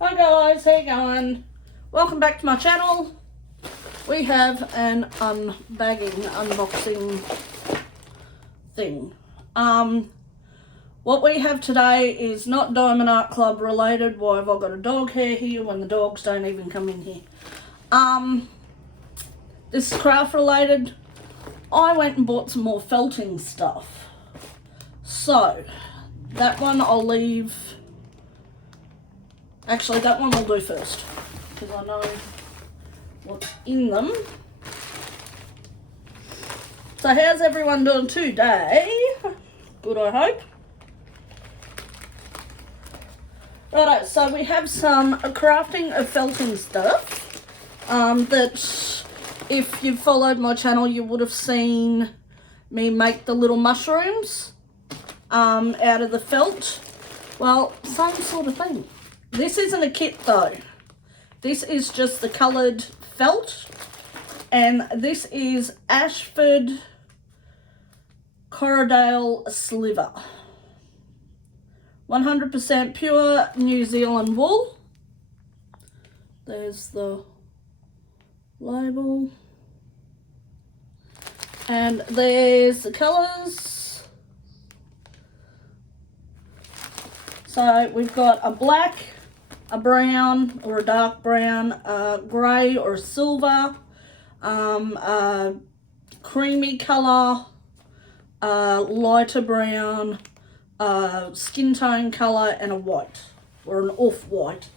Hi guys, how you going? Welcome back to my channel. We have an unboxing thing. What we have today is not Diamond Art Club related. Why have I got a dog hair here when the dogs don't even come in here? This is craft related. I went and bought some more felting stuff. So, that one I'll leave. Actually, that one I'll do first, because I know what's in them. So how's everyone doing today? Good, I hope. Righto, so we have some crafting of felting stuff that if you've followed my channel, you would have seen me make the little mushrooms out of the felt. Well, same sort of thing. This isn't a kit though. This is just the coloured felt, and this is Ashford Corriedale Sliver. 100% pure New Zealand wool. There's the label. And there's the colours. So we've got a black, a brown or a dark brown, a grey or a silver, a creamy colour, a lighter brown, a skin tone colour, and a white or an off-white.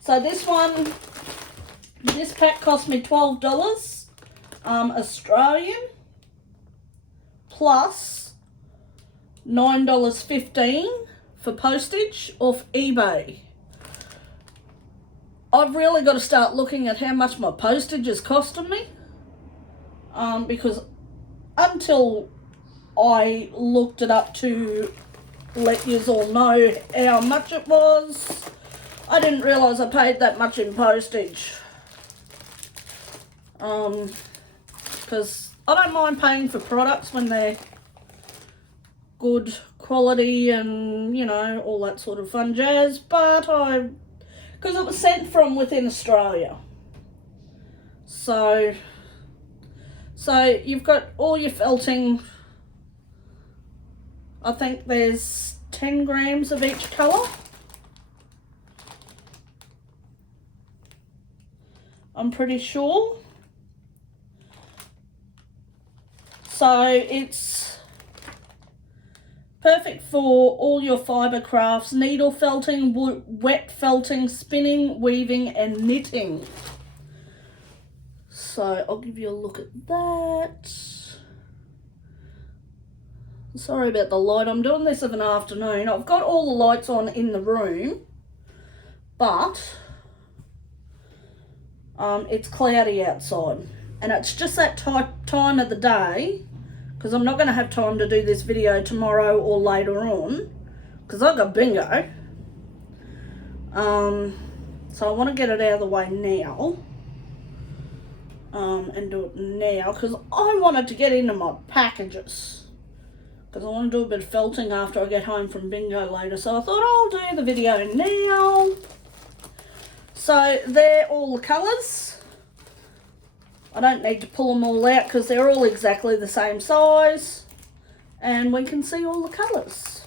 So this pack cost me $12 Australian plus $9.15 for postage off eBay. I've really got to start looking at how much my postage is costing me, because until I looked it up to let you all know how much it was, I didn't realise I paid that much in postage. Because I don't mind paying for products when they're good quality and, you know, all that sort of fun jazz, but because it was sent from within Australia. So you've got all your felting. I think there's 10 grams of each colour. I'm pretty sure. So it's perfect for all your fibre crafts, needle felting, wet felting, spinning, weaving and knitting. So I'll give you a look at that. Sorry about the light, I'm doing this of an afternoon. I've got all the lights on in the room, but it's cloudy outside. And it's just that time of the day, because I'm not going to have time to do this video tomorrow or later on, because I've got bingo. So I want to get it out of the way now, and do it now, because I wanted to get into my packages, because I want to do a bit of felting after I get home from bingo later. So I thought I'll do the video now. So they're all the colours. I don't need to pull them all out because they're all exactly the same size, and we can see all the colours.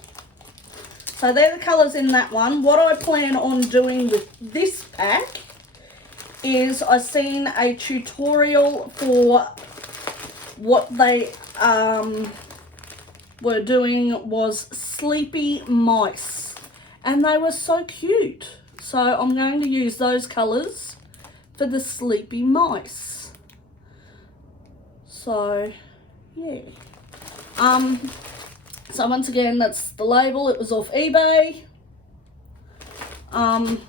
So they're the colours in that one. What I plan on doing with this pack is I've seen a tutorial for what they were doing was sleepy mice, and they were so cute. So I'm going to use those colours for the sleepy mice. So yeah, so once again, that's the label. It was off eBay, and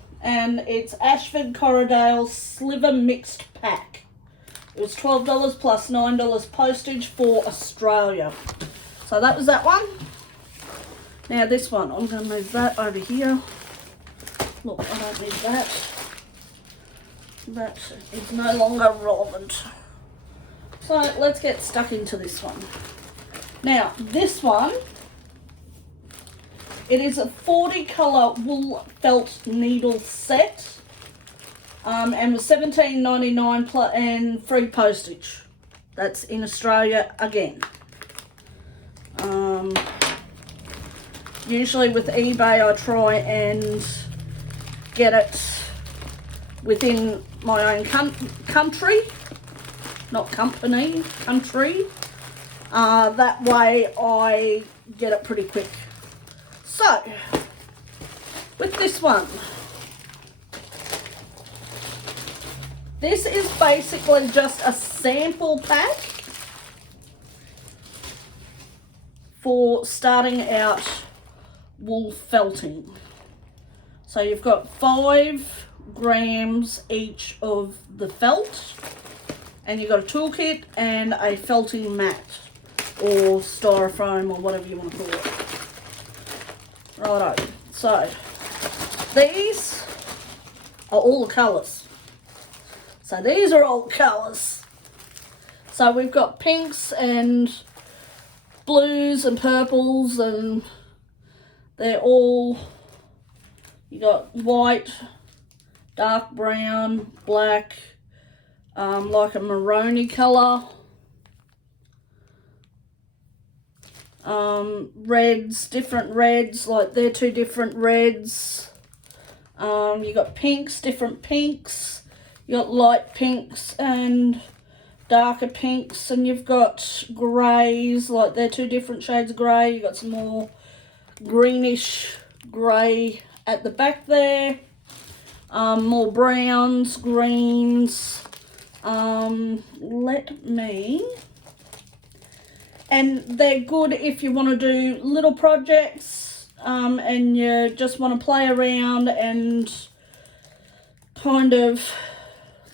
it's Ashford Corriedale Sliver Mixed Pack. It was $12 plus $9 postage for Australia. So that was that one. Now this one, I'm going to move that over here. Look, I don't need that. That is no longer relevant. So let's get stuck into this one. Now, this one It is a 40 colour wool felt needle set. And was $17.99 and free postage. That's in Australia again. Usually with eBay I try and get it within my own country. Not company, country. That way I get it pretty quick. So, with this one, this is basically just a sample pack for starting out wool felting. So you've got 5 grams each of the felt, and you've got a toolkit and a felting mat or styrofoam or whatever you want to call it. Righto, so these are all the colours. So these are all colours. So we've got pinks and blues and purples, and they're all, you got white, dark brown, black, like a maroony colour, reds, different reds, like they're 2 different reds. You got pinks, different pinks. You got light pinks and darker pinks, and you've got greys, like they're 2 different shades of grey. You've got some more greenish grey at the back there, more browns, greens, and they're good if you want to do little projects, and you just want to play around and kind of,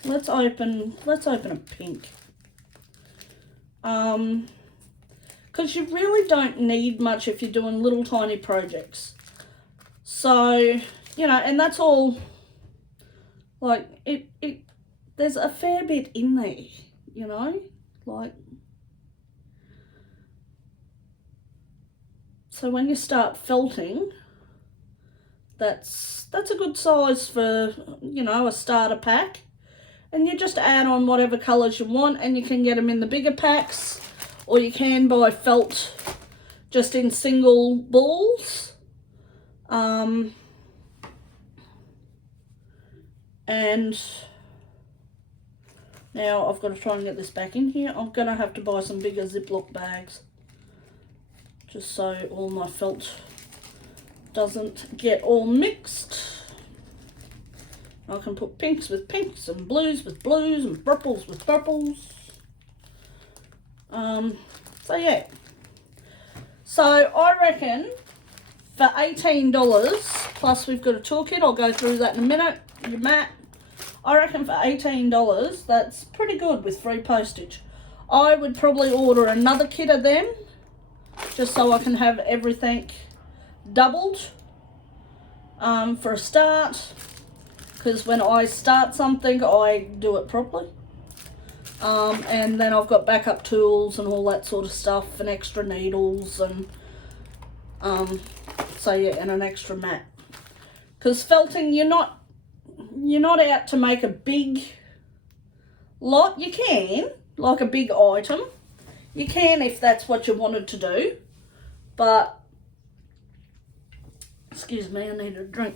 let's open a pink. Because you really don't need much if you're doing little tiny projects. So, you know, and that's all, like, there's a fair bit in there, you know, like, so when you start felting, that's a good size for, you know, a starter pack. And you just add on whatever colours you want, and you can get them in the bigger packs, or you can buy felt just in single balls. And now I've got to try and get this back in here. I'm going to have to buy some bigger Ziploc bags, just so all my felt doesn't get all mixed. I can put pinks with pinks and blues with blues and purples with purples. So yeah. So I reckon for $18, plus we've got a toolkit, I'll go through that in a minute, your mat. I reckon for $18, that's pretty good with free postage. I would probably order another kit of them, just so I can have everything doubled for a start. Because when I start something, I do it properly. And then I've got backup tools and all that sort of stuff, and extra needles, and so yeah, and an extra mat. Because felting, you're not out to make a big lot. You can, like a big item. You can if that's what you wanted to do. But, excuse me, I need a drink.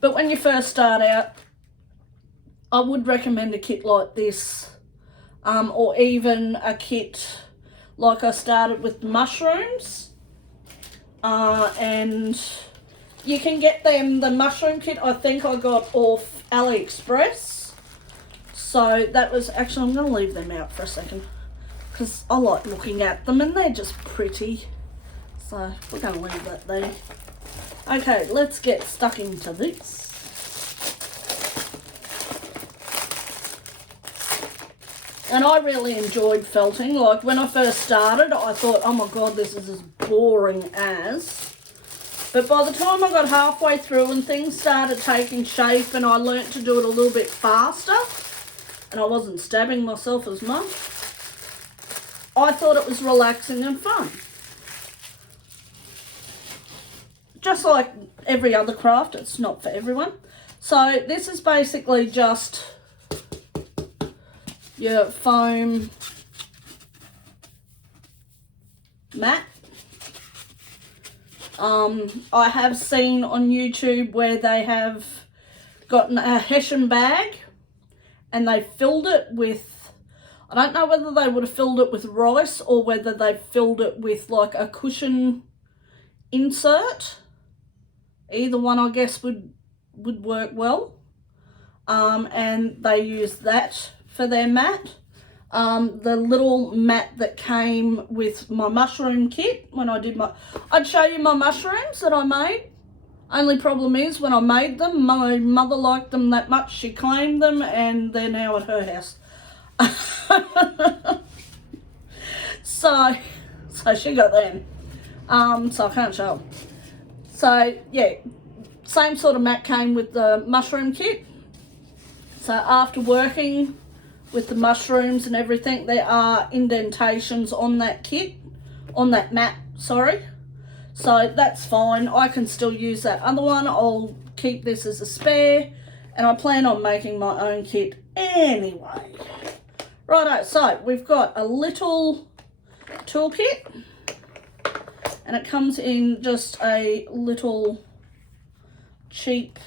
But when you first start out, I would recommend a kit like this, or even a kit like I started with mushrooms, and you can get them, the mushroom kit, I think I got off AliExpress. So that was, actually, I'm going to leave them out for a second, because I like looking at them and they're just pretty. So we're going to leave that there. Okay, let's get stuck into this. And I really enjoyed felting. Like, when I first started, I thought, oh my God, this is as boring as. But by the time I got halfway through and things started taking shape and I learnt to do it a little bit faster, and I wasn't stabbing myself as much, I thought it was relaxing and fun. just like every other craft, it's not for everyone. So this is basically just your foam mat. I have seen on YouTube where they have gotten a Hessian bag and they filled it with, I don't know whether they would have filled it with rice or whether they filled it with like a cushion insert. Either one, I guess, would work well. And they use that for their mat. The little mat that came with my mushroom kit when I did I'd show you my mushrooms that I made. Only problem is when I made them, my mother liked them that much, she claimed them and they're now at her house. so she got them. So I can't show them. So yeah, same sort of mat came with the mushroom kit. So after working with the mushrooms and everything, there are indentations on that kit, on that mat, sorry. So that's fine. I can still use that other one. I'll keep this as a spare, and I plan on making my own kit anyway. Righto, so we've got a little toolkit, and it comes in just a little cheap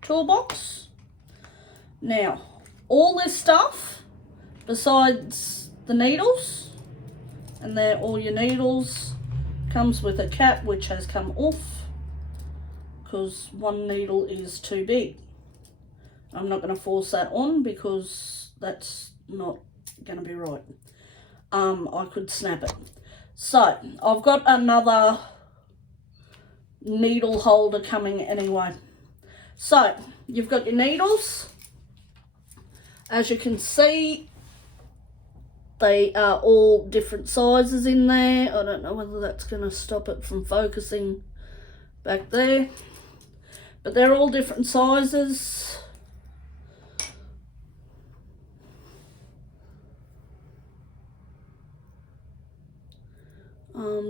toolbox. Now, all this stuff, besides the needles, and they're all your needles, comes with a cap which has come off because one needle is too big. I'm not going to force that on because that's not going to be right. I could snap it. So I've got another needle holder coming anyway. So you've got your needles. As you can see, they are all different sizes in there. I don't know whether that's going to stop it from focusing back there, but they're all different sizes.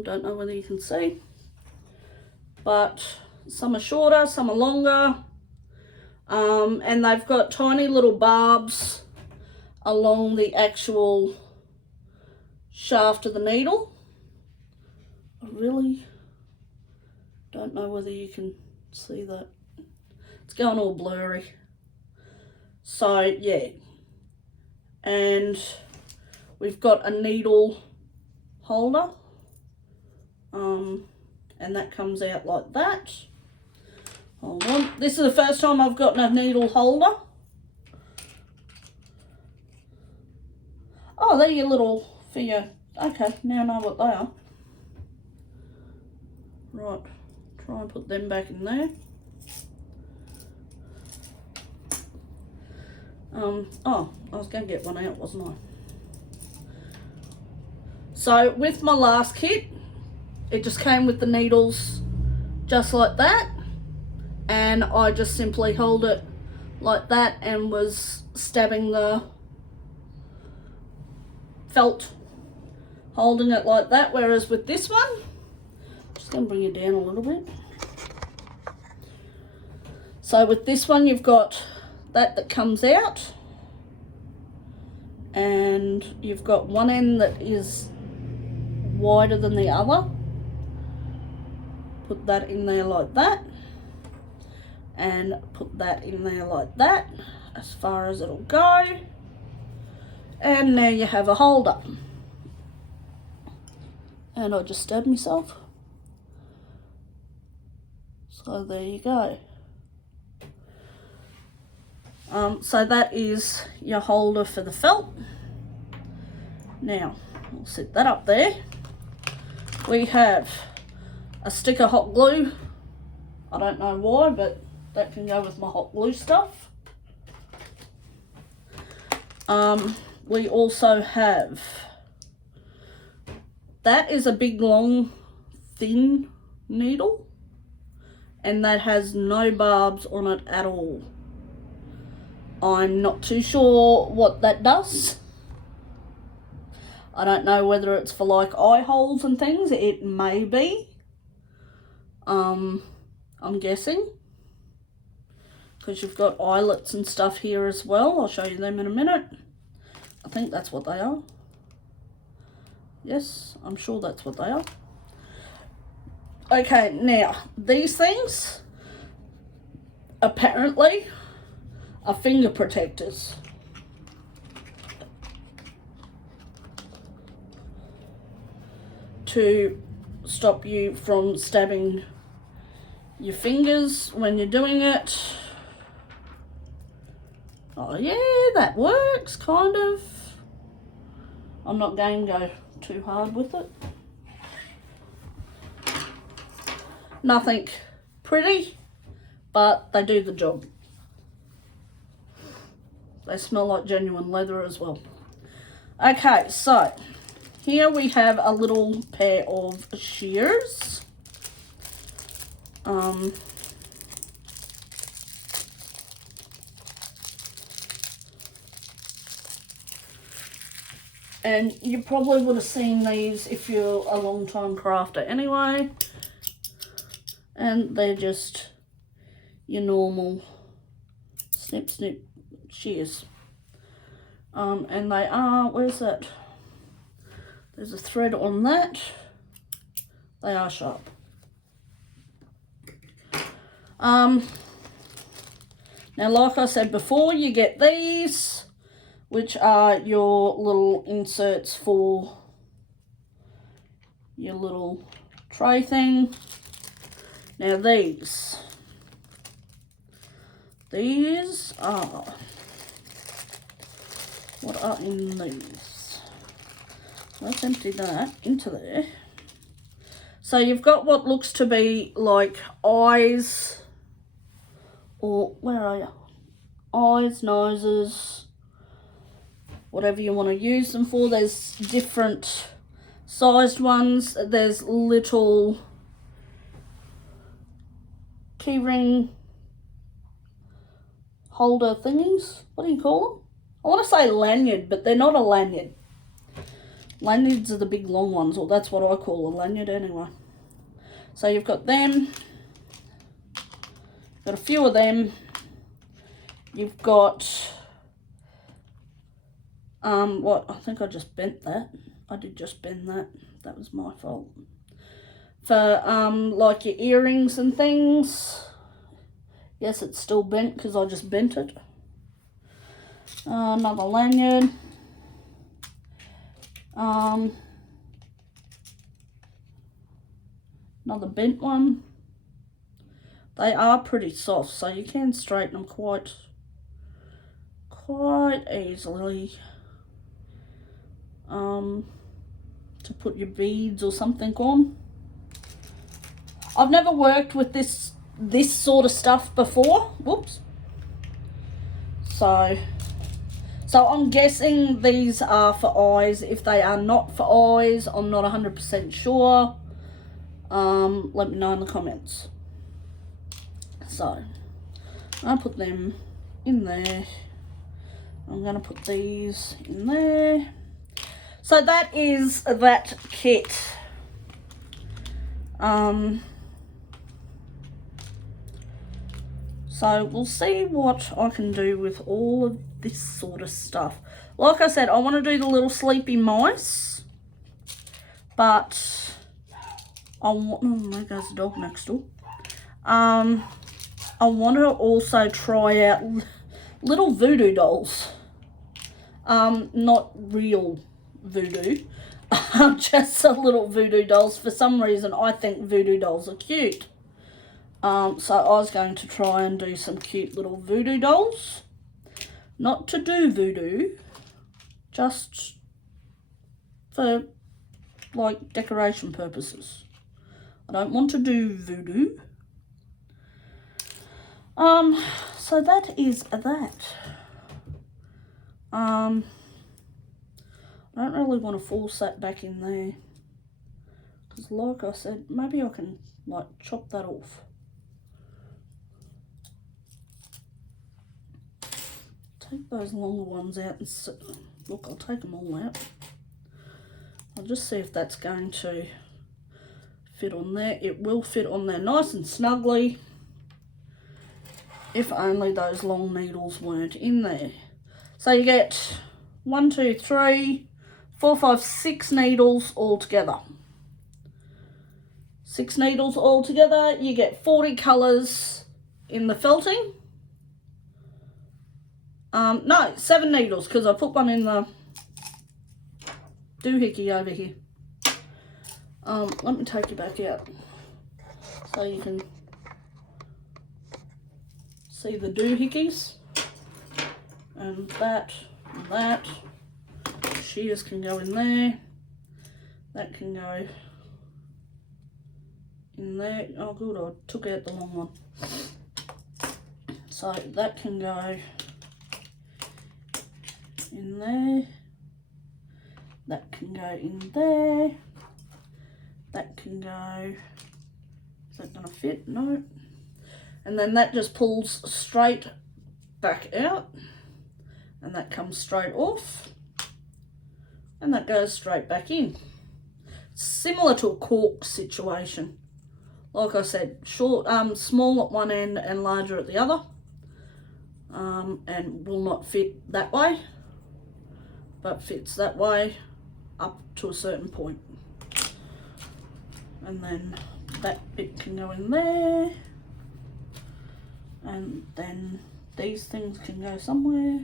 Don't know whether you can see, but some are shorter, some are longer, and they've got tiny little barbs along the actual shaft of the needle. I really don't know whether you can see that. It's going all blurry. So yeah, and we've got a needle holder, and that comes out like that. Hold on, this is the first time I've gotten a needle holder. Oh, they're your little, for your, okay, now I know what they are. Right, try and put them back in there. Oh, I was going to get one out, wasn't I? So with my last kit, it just came with the needles just like that, and I just simply hold it like that and was stabbing the felt, holding it like that. Whereas with this one, just going to bring it down a little bit. So with this one, you've got that comes out, and you've got one end that is wider than the other. Put that in there like that, and put that in there like that, as far as it'll go. And now you have a holder. And I just stabbed myself. So there you go. So that is your holder for the felt. Now, we'll set that up there. We have a stick of hot glue. I don't know why, but that can go with my hot glue stuff. We also have, that is a big, long, thin needle, and that has no barbs on it at all. I'm not too sure what that does. I don't know whether it's for like eye holes and things. It may be. I'm guessing, because you've got eyelets and stuff here as well. I'll show you them in a minute. I think that's what they are. Yes, I'm sure that's what they are. Okay, now these things apparently are finger protectors. To stop you from stabbing your fingers when you're doing it. Oh yeah, that works, kind of. I'm not going to go too hard with it. Nothing pretty, but they do the job. They smell like genuine leather as well. Okay, so here we have a little pair of shears. And you probably would have seen these if you're a long time crafter anyway. And they're just your normal snip snip shears. And they are, where's that? There's a thread on that. They are sharp. Now, like I said before, you get these, which are your little inserts for your little tray thing. Now these are, what are in these? Let's empty that into there. So you've got what looks to be like eyes, or where are you? Eyes, noses, whatever you want to use them for. There's different sized ones. There's little keyring holder thingies. What do you call them? I want to say lanyard, but they're not a lanyard. Lanyards are the big long ones, or that's what I call a lanyard anyway. So you've got them. Got a few of them. You've got what, I think I just bent that. I did just bend that. That was my fault. For like your earrings and things. Yes, it's still bent because I just bent it. Another lanyard. Another bent one. They are pretty soft, so you can straighten them quite easily. To put your beads or something on. I've never worked with this sort of stuff before. Whoops. So I'm guessing these are for eyes. If they are not for eyes, I'm not 100% sure. Let me know in the comments. So I'll put them in there. I'm going to put these in there. So that is that kit. So we'll see what I can do with all of this sort of stuff. Like I said, I want to do the little sleepy mice, but I want, oh, there goes the dog next door. I want to also try out little voodoo dolls. Not real voodoo, just a little voodoo dolls. For some reason, I think voodoo dolls are cute. So I was going to try and do some cute little voodoo dolls. Not to do voodoo, just for like decoration purposes. I don't want to do voodoo. So that is that. I don't really want to force that back in there, because like I said, maybe I can like chop that off. Take those longer ones out and look, I'll take them all out. I'll just see if that's going to fit on there. It will fit on there nice and snugly. If only those long needles weren't in there. So you get 1, 2, 3, 4, 5, 6 needles all together. 6 needles all together. You get 40 colours in the felting. No, 7 needles, because I put one in the doohickey over here. Let me take you back out so you can see the doohickeys. And that. Shears can go in there. That can go in there. Oh good, I took out the long one. So that can go in there. That can go in there. That can go. Is that going to fit? No. And then that just pulls straight back out. And that comes straight off. And that goes straight back in. Similar to a cork situation. Like I said, short, small at one end and larger at the other. And will not fit that way, but fits that way up to a certain point. And then that bit can go in there. And then these things can go somewhere.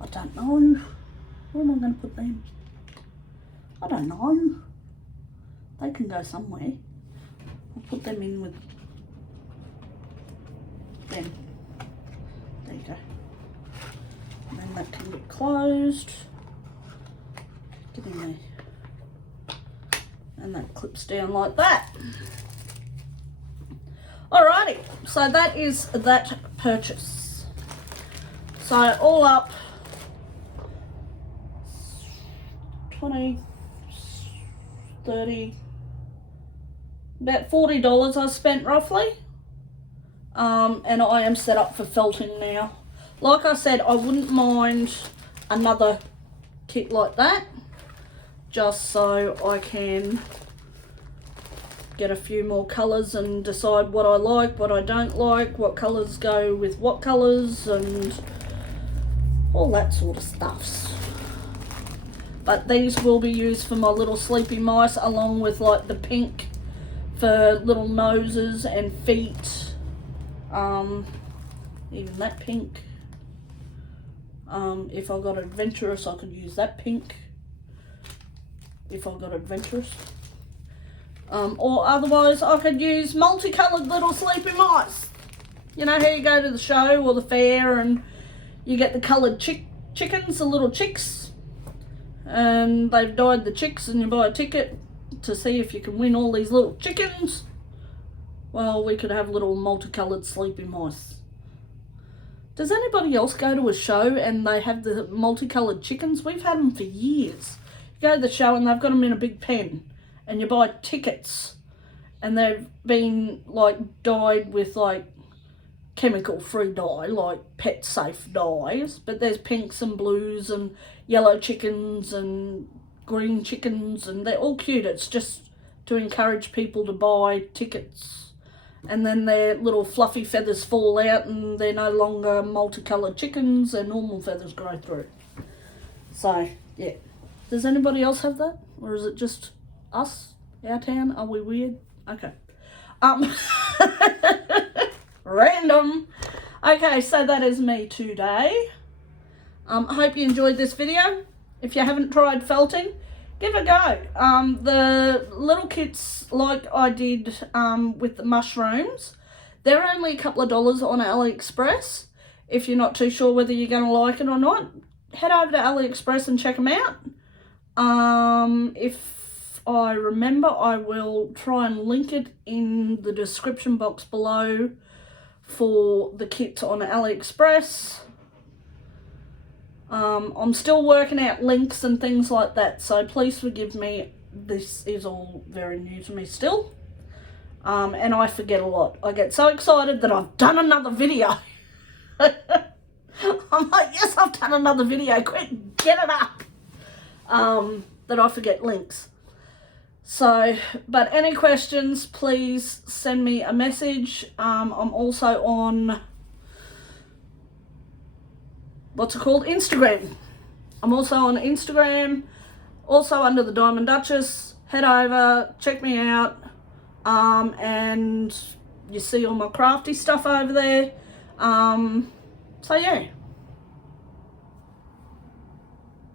I don't know. Where am I going to put them? I don't know. They can go somewhere. I'll put them in with them. There you go. And then that can get closed. Get in there. And that clips down like that. Alrighty, so that is that purchase. So all up, 20, 30, about $40 I spent roughly. And I am set up for felting now. Like I said, I wouldn't mind another kit like that, just so I can get a few more colours and decide what I like, what I don't like, what colours go with what colours, and all that sort of stuffs. But these will be used for my little sleepy mice, along with like the pink for little noses and feet. Even that pink. If I got adventurous, I could use that pink. If I got adventurous. Or otherwise, I could use multicoloured little sleepy mice. You know how you go to the show or the fair and you get the coloured chickens, the little chicks, and they've dyed the chicks, and you buy a ticket to see if you can win all these little chickens. Well, we could have little multicoloured sleepy mice. Does anybody else go to a show and they have the multicoloured chickens? We've had them for years. You go to the show and they've got them in a big pen, and you buy tickets, and they've been like dyed with like chemical free dye, like pet safe dyes, but there's pinks and blues and yellow chickens and green chickens, and they're all cute. It's just to encourage people to buy tickets. And then their little fluffy feathers fall out and they're no longer multicoloured chickens, and normal feathers grow through. So, yeah. Does anybody else have that? Or is it just us? Our town? Are we weird? Okay. Random. Okay, so that is me today. I hope you enjoyed this video. If you haven't tried felting, give it a go. The little kits, like I did with the mushrooms, they're only a couple of dollars on AliExpress. If you're not too sure whether you're going to like it or not, head over to AliExpress and check them out. If I remember, I will try and link it in the description box below for the kits on AliExpress. I'm still working out links and things like that, so please forgive me. This is all very new to me still. And I forget a lot. I get so excited that I've done another video. I'm like, yes, I've done another video. Quick, get it up. That I forget links. So, but any questions, please send me a message. I'm also on, what's it called? Instagram. I'm also on Instagram, also under the Diamond Duchess. Head over, check me out, and you see all my crafty stuff over there. So yeah,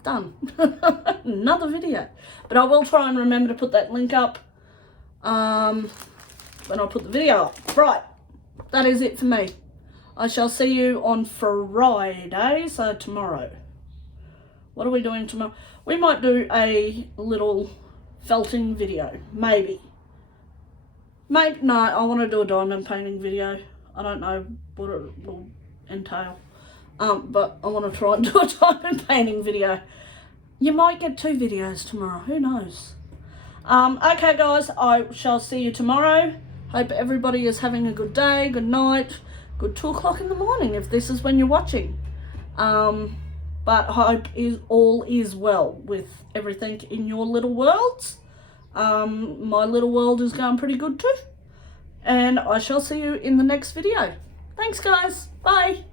done. Another video, but I will try and remember to put that link up when I put the video up. Right, that is it for me. I shall see you on Friday, so tomorrow. What are we doing tomorrow? We might do a little felting video, maybe. Maybe, no, I want to do a diamond painting video. I don't know what it will entail. But I want to try and do a diamond painting video. You might get 2 videos tomorrow, who knows? Okay guys, I shall see you tomorrow. Hope everybody is having a good day, good night, good 2 o'clock in the morning if this is when you're watching. But hope all is well with everything in your little worlds. My little world is going pretty good too. And I shall see you in the next video. Thanks guys, bye.